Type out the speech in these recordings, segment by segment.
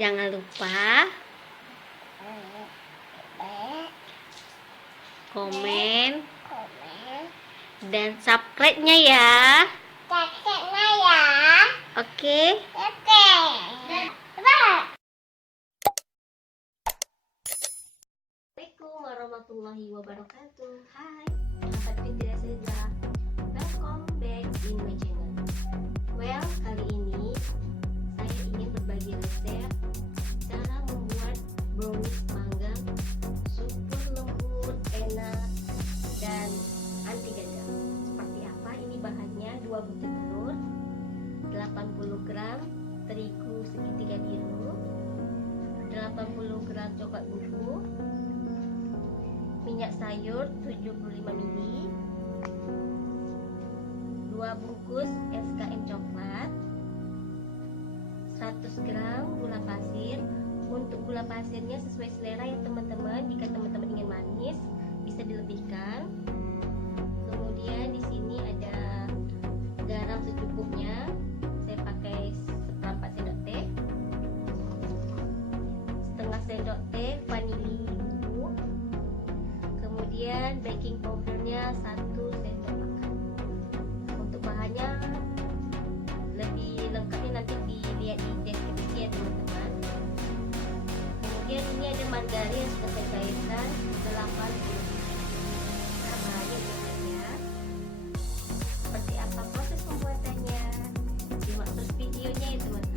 Jangan lupa komen dan subscribe-nya ya. Oke. Assalamualaikum warahmatullahi wabarakatuh. Hai, sahabat Fitria Syeza. Welcome back in my channel. Well, kali ini saya ingin berbagi resep cara membuat brownies mangga super lembut, enak, dan anti gagal. Seperti apa? Ini bahannya 2 butir telur, 80 gram terigu segitiga biru, 80 gram coklat bubuk, minyak sayur 75 ml, 2 bungkus SKM coklat, 100 gram gula pasir. Untuk gula pasirnya sesuai selera ya teman-teman. Jika teman-teman ingin manis bisa dilebihkan. Kemudian di sini ada garam secukupnya. Saya pakai seperempat sendok teh, setengah sendok teh vanili bubuk. Kemudian baking powdernya 1 sendok makan. Untuk bahannya lebih lengkapnya nanti dilihat di deskripsi ya teman-teman. Kemudian ini ada margarin yang sudah saya cairkan 80. Nah, bahannya biasanya seperti apa proses pembuatannya, simak terus videonya ya teman-teman.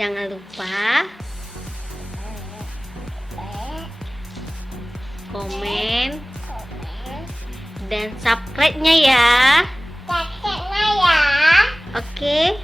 Jangan lupa komen dan subscribe-nya ya. Oke.